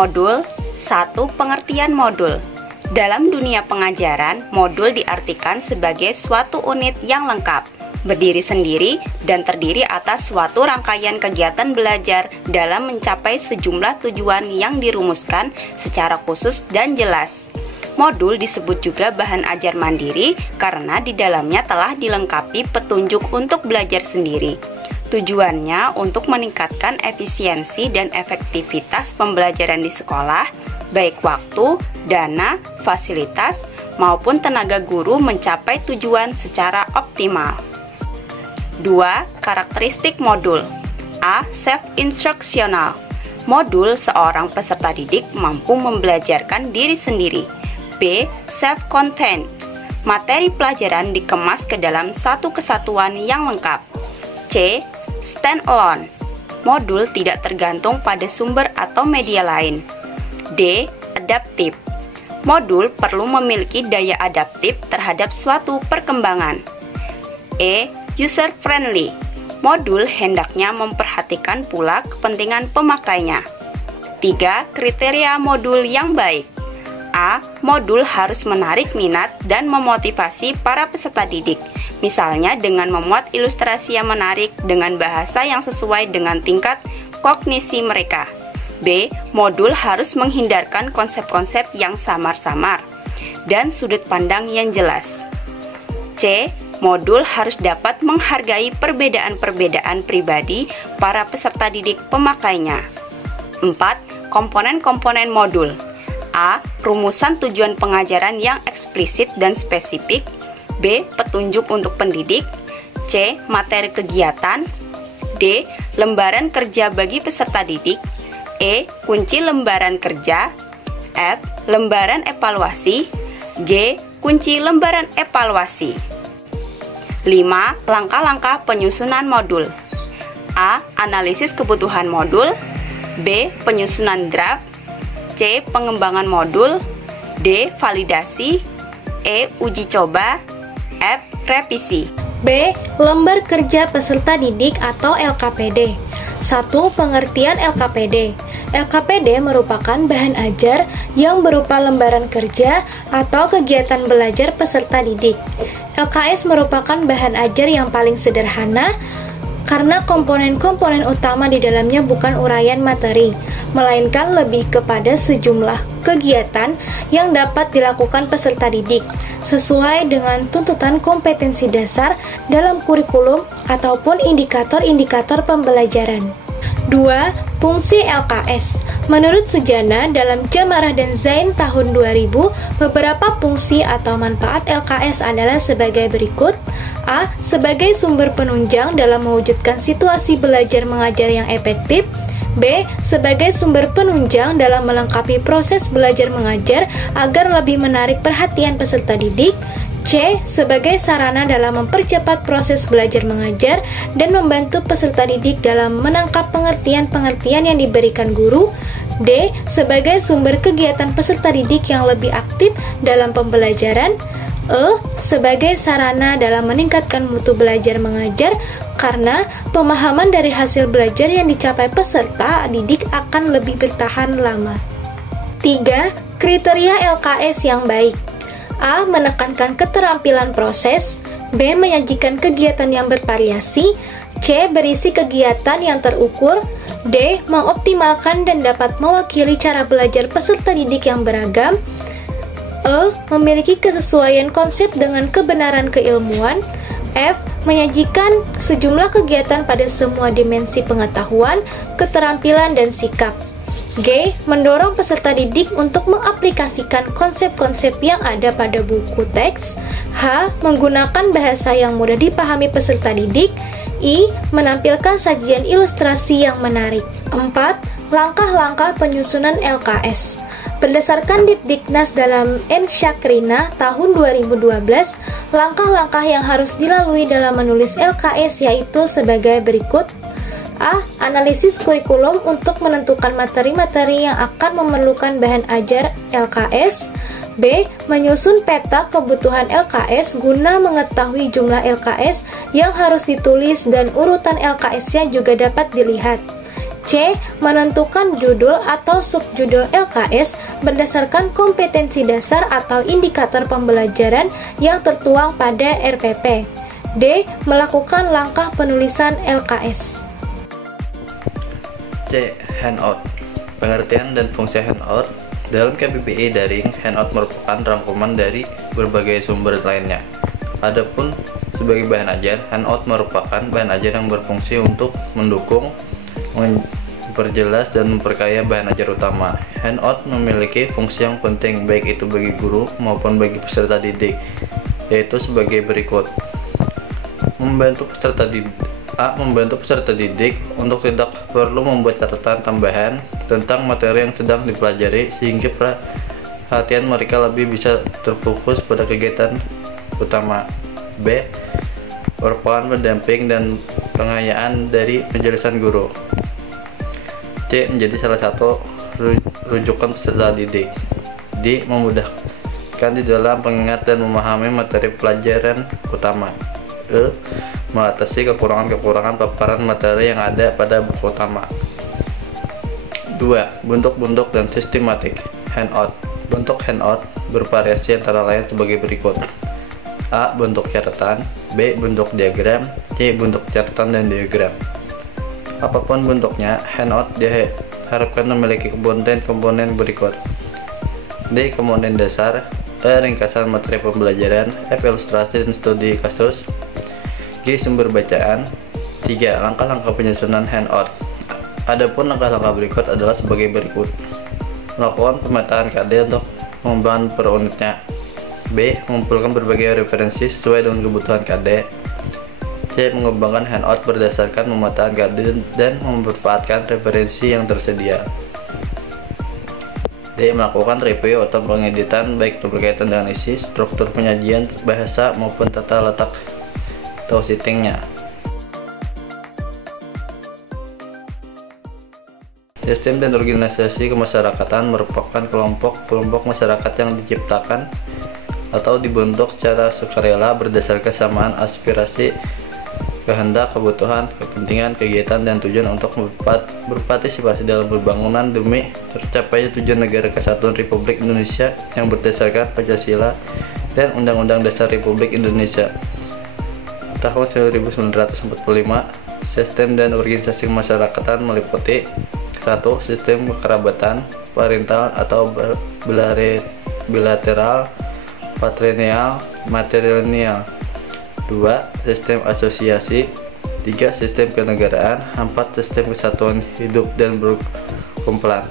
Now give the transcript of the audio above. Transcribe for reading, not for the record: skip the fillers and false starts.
Modul 1. Pengertian modul. Dalam dunia pengajaran, modul diartikan sebagai suatu unit yang lengkap, berdiri sendiri, dan terdiri atas suatu rangkaian kegiatan belajar dalam mencapai sejumlah tujuan yang dirumuskan secara khusus dan jelas. Modul disebut juga bahan ajar mandiri karena di dalamnya telah dilengkapi petunjuk untuk belajar sendiri. Tujuannya untuk meningkatkan efisiensi dan efektivitas pembelajaran di sekolah, baik waktu, dana, fasilitas, maupun tenaga guru mencapai tujuan secara optimal. 2. Karakteristik modul. A. Self-instructional. Modul seorang peserta didik mampu membelajarkan diri sendiri. B. Self-contained. Materi pelajaran dikemas ke dalam satu kesatuan yang lengkap. C. Stand-alone. Modul tidak tergantung pada sumber atau media lain. D. Adaptive. Modul perlu memiliki daya adaptif terhadap suatu perkembangan. E. User-friendly. Modul hendaknya memperhatikan pula kepentingan pemakainya. 3. Kriteria modul yang baik. A. Modul harus menarik minat dan memotivasi para peserta didik, misalnya dengan memuat ilustrasi yang menarik dengan bahasa yang sesuai dengan tingkat kognisi mereka. B. Modul harus menghindarkan konsep-konsep yang samar-samar dan sudut pandang yang jelas. C. Modul harus dapat menghargai perbedaan-perbedaan pribadi para peserta didik pemakainya. 4. Komponen-komponen modul. A. Rumusan tujuan pengajaran yang eksplisit dan spesifik. B. Petunjuk untuk pendidik. C. Materi kegiatan. D. Lembaran kerja bagi peserta didik. E. Kunci lembaran kerja. F. Lembaran evaluasi. G. Kunci lembaran evaluasi. 5. Langkah-langkah penyusunan modul. A. Analisis kebutuhan modul. B. Penyusunan draft. C. Pengembangan modul. D. Validasi. E. Uji coba. F. Revisi. B. Lembar kerja peserta didik atau LKPD. 1. Pengertian LKPD. LKPD merupakan bahan ajar yang berupa lembaran kerja atau kegiatan belajar peserta didik. LKS merupakan bahan ajar yang paling sederhana karena komponen-komponen utama di dalamnya bukan uraian materi, melainkan lebih kepada sejumlah kegiatan yang dapat dilakukan peserta didik sesuai dengan tuntutan kompetensi dasar dalam kurikulum ataupun indikator-indikator pembelajaran. 2. Fungsi LKS. Menurut Sujana dalam Jamarah dan Zain tahun 2000, beberapa fungsi atau manfaat LKS adalah sebagai berikut. A. Sebagai sumber penunjang dalam mewujudkan situasi belajar mengajar yang efektif. B. Sebagai sumber penunjang dalam melengkapi proses belajar mengajar agar lebih menarik perhatian peserta didik. C. Sebagai sarana dalam mempercepat proses belajar mengajar dan membantu peserta didik dalam menangkap pengertian-pengertian yang diberikan guru. D. Sebagai sumber kegiatan peserta didik yang lebih aktif dalam pembelajaran. E. Sebagai sarana dalam meningkatkan mutu belajar mengajar karena pemahaman dari hasil belajar yang dicapai peserta didik akan lebih bertahan lama. 3. Kriteria LKS yang baik. A. Menekankan keterampilan proses. B. Menyajikan kegiatan yang bervariasi. C. Berisi kegiatan yang terukur. D. Mengoptimalkan dan dapat mewakili cara belajar peserta didik yang beragam. E. Memiliki kesesuaian konsep dengan kebenaran keilmuan. F. Menyajikan sejumlah kegiatan pada semua dimensi pengetahuan, keterampilan, dan sikap. G. Mendorong peserta didik untuk mengaplikasikan konsep-konsep yang ada pada buku teks. H. Menggunakan bahasa yang mudah dipahami peserta didik. I. Menampilkan sajian ilustrasi yang menarik. 4. Langkah-langkah penyusunan LKS. Berdasarkan Diknas dalam Ensyakrina tahun 2012, langkah-langkah yang harus dilalui dalam menulis LKS yaitu sebagai berikut. A. Analisis kurikulum untuk menentukan materi-materi yang akan memerlukan bahan ajar LKS. B. Menyusun peta kebutuhan LKS guna mengetahui jumlah LKS yang harus ditulis dan urutan LKS-nya juga dapat dilihat. C. Menentukan judul atau subjudul LKS berdasarkan kompetensi dasar atau indikator pembelajaran yang tertuang pada RPP. D. Melakukan langkah penulisan LKS. C. Handout. Pengertian dan fungsi handout. Dalam KBBI daring, handout merupakan rangkuman dari berbagai sumber lainnya. Adapun sebagai bahan ajar, handout merupakan bahan ajar yang berfungsi untuk mendukung, memperjelas, dan memperkaya bahan ajar utama. Handout memiliki fungsi yang penting baik itu bagi guru maupun bagi peserta didik, yaitu sebagai berikut. Membantu peserta didik untuk tidak perlu membuat catatan tambahan tentang materi yang sedang dipelajari, sehingga perhatian mereka lebih bisa terfokus pada kegiatan utama. B. Merupakan pendamping dan pengayaan dari penjelasan guru. C. Menjadi salah satu rujukan peserta didik. D. Memudahkan di dalam mengingat dan memahami materi pelajaran utama. E. Mengatasi kekurangan-kekurangan paparan materi yang ada pada buku utama. 2. Bentuk-bentuk dan sistematik handout. Bentuk handout bervariasi antara lain sebagai berikut. A. Bentuk catatan. B. Bentuk diagram. C. Bentuk catatan dan diagram. Apapun bentuknya, handout diharapkan memiliki komponen berikut. D. Komponen dasar. E. Ringkasan materi pembelajaran. F. Ilustrasi dan studi kasus. G. Sumber bacaan. 3. Langkah-langkah penyusunan handout. Adapun langkah-langkah berikut adalah sebagai berikut. Melakukan pemetaan KD untuk mengembangkan per unitnya. B. Mengumpulkan berbagai referensi sesuai dengan kebutuhan KD. C. Mengembangkan handout berdasarkan pemetaan KD dan memanfaatkan referensi yang tersedia. D. Melakukan review atau pengeditan baik berkaitan dengan isi, struktur penyajian, bahasa maupun tata letak atau settingnya. Sistem dan organisasi kemasyarakatan merupakan kelompok masyarakat yang diciptakan atau dibentuk secara sukarela berdasarkan kesamaan aspirasi, kehendak, kebutuhan, kepentingan, kegiatan, dan tujuan untuk berpartisipasi dalam pembangunan demi tercapainya tujuan negara kesatuan Republik Indonesia yang berdasarkan Pancasila dan Undang-Undang Dasar Republik Indonesia tahun 1945. Sistem dan organisasi kemasyarakatan meliputi 1. Sistem kekerabatan, parental atau bilateral, patrilineal, matrilineal. 2. Sistem asosiasi. 3. Sistem kenegaraan. 4. Sistem kesatuan hidup dan berkumpulan.